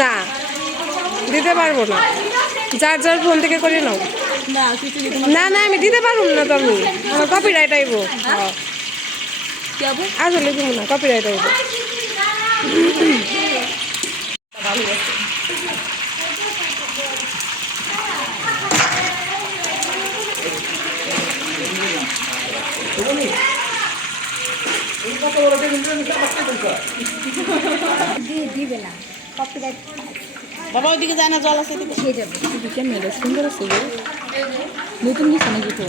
না দিতে পারবো না, যার যার ফোন থেকে করে নাও। না না আমি দিতে পারবো না, তো আমি আমার কপিরাইট আইব। আসলে দিব না, কপিরাইট আইব। দিবে না কপিরাইট। বাবা ওইদিকে যায় না, জল আছে সুন্দর আছে নতুন কিছু নাকি তো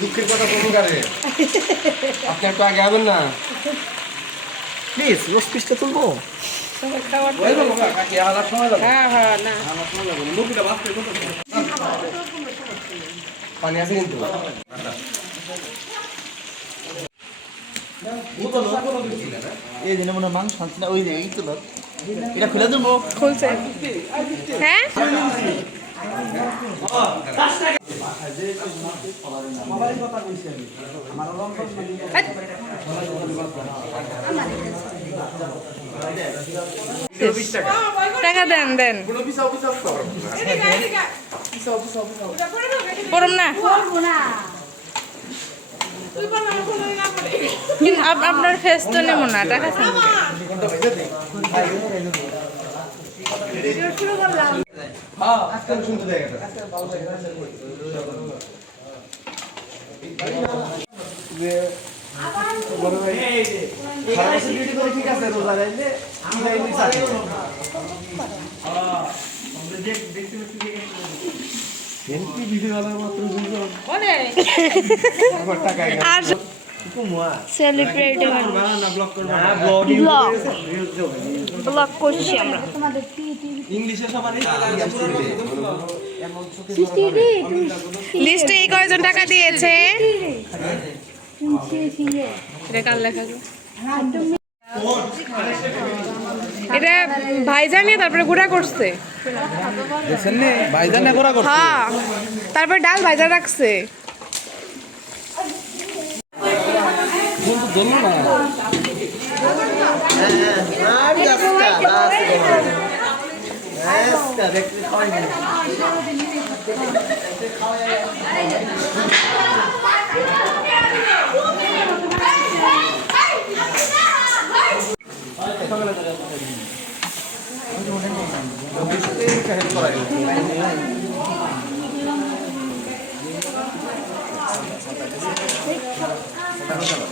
দুঃখের কথা বলুন আপনি একটু আগে হবেন না প্লিজ, রোজ পিসটা তুলবো। পানি আছে কিন্তু এই দিনে মনে মাংস আনছি না, ওই জায়গায় তুলো এটা খুলে দেবো। খুলছে হ্যাঁ টাকা দেন দেন পরম না আপনার ফেস তো নেব না, টাকা ঠিক আছে রোজা রাইলে ব্লগ করছি আমরা। লিস্টে এই কয়জন টাকা দিয়েছে? এটা কার লেখা? এটা ভাইজানে তারপরে গুঁড়া করছে। হ্যাঁ তারপরে ডাল ভাইজা রাখছে।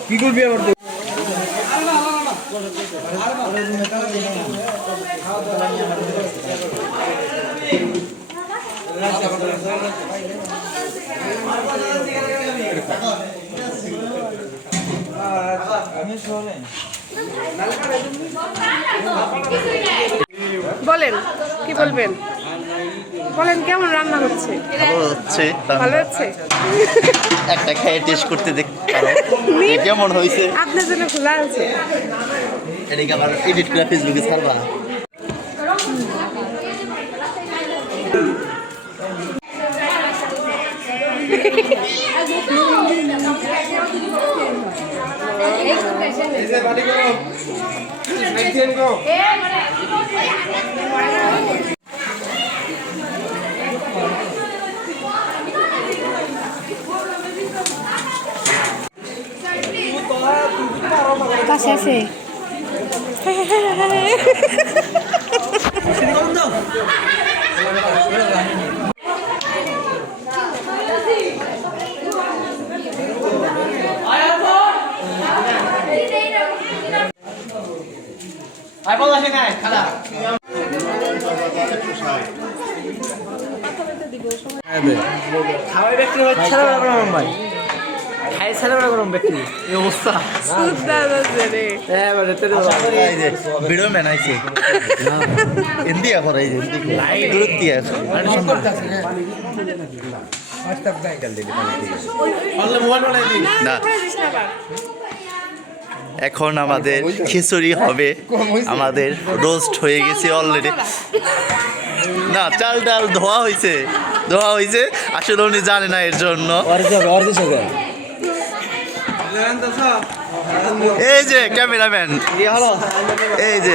কি করবি আবার? বলেন কি বলবেন, বলেন কেমন রান্না হচ্ছে? ভালো হচ্ছে। একটা খেয়ে টেস্ট করতে দেখতে পারো কেমন হয়েছে। আপনার জন্য খোলা আছে। এটাকে আবার এডিট করে ফেসবুকে ছাড়বা। কাছে আছে খাওয়াই ব্যক্তি হচ্ছে ভাই খাই ছেলে গরম ব্যক্তি এই অবস্থা সুদার আছে রে এই যে ভিডিও বানাইছে ইন্ডিয়া করে এই যে দূর দিয়ে না এখন আমাদের খিচুড়ি হবে আমাদের রোস্ট হয়ে গেছে অলরেডি না চাল ডাল ধোয়া হয়েছে আসলে উনি জানে না এর জন্য এই যে ক্যামেরাম্যান এই যে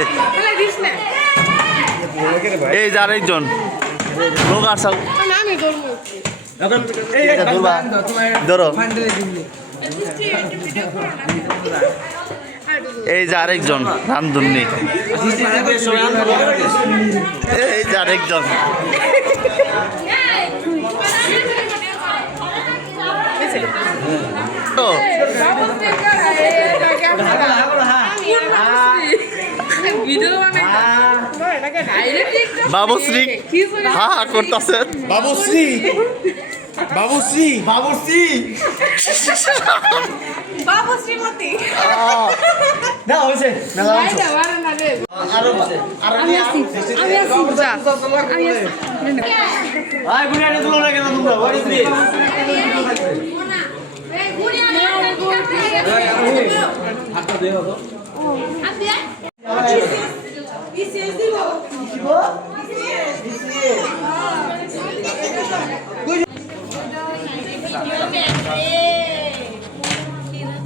আরেকজন লোক আসল ধরো এই যে আরেকজন রামধুন্নি এই যে আরেকজন বাবুশ্রী হা হা করতেছেন বাবুশ্রী বাবুশ্রীমতি না হয়েছে মেলা অংশ যা আয় গুড়ি আনে তুলো না কেন তোমরা হোয়াট ইজ দিস হাতটা দেও তো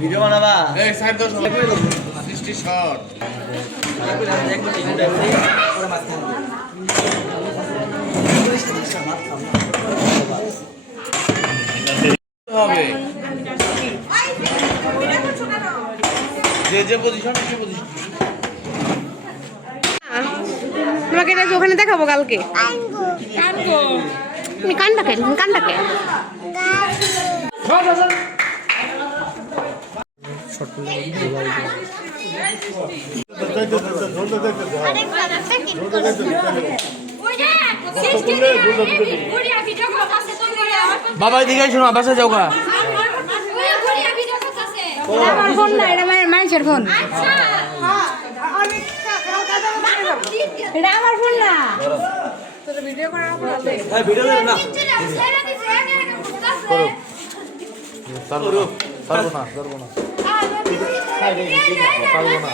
ভিডিও বানাবা এই সাইড দাও সবাই 60 শট হবে যে পজিশন সে পজিশন তোমাকে এটা ওখানে দেখাবো কালকে তুমি কানটাকে বাবা এদিকে শোনো বাসা যাও গা আমার ফোন না, এটা মানুষের ফোন। এটা আমার ফোন না। ভিডিও করার পরে ভিডিও না করো পারবো না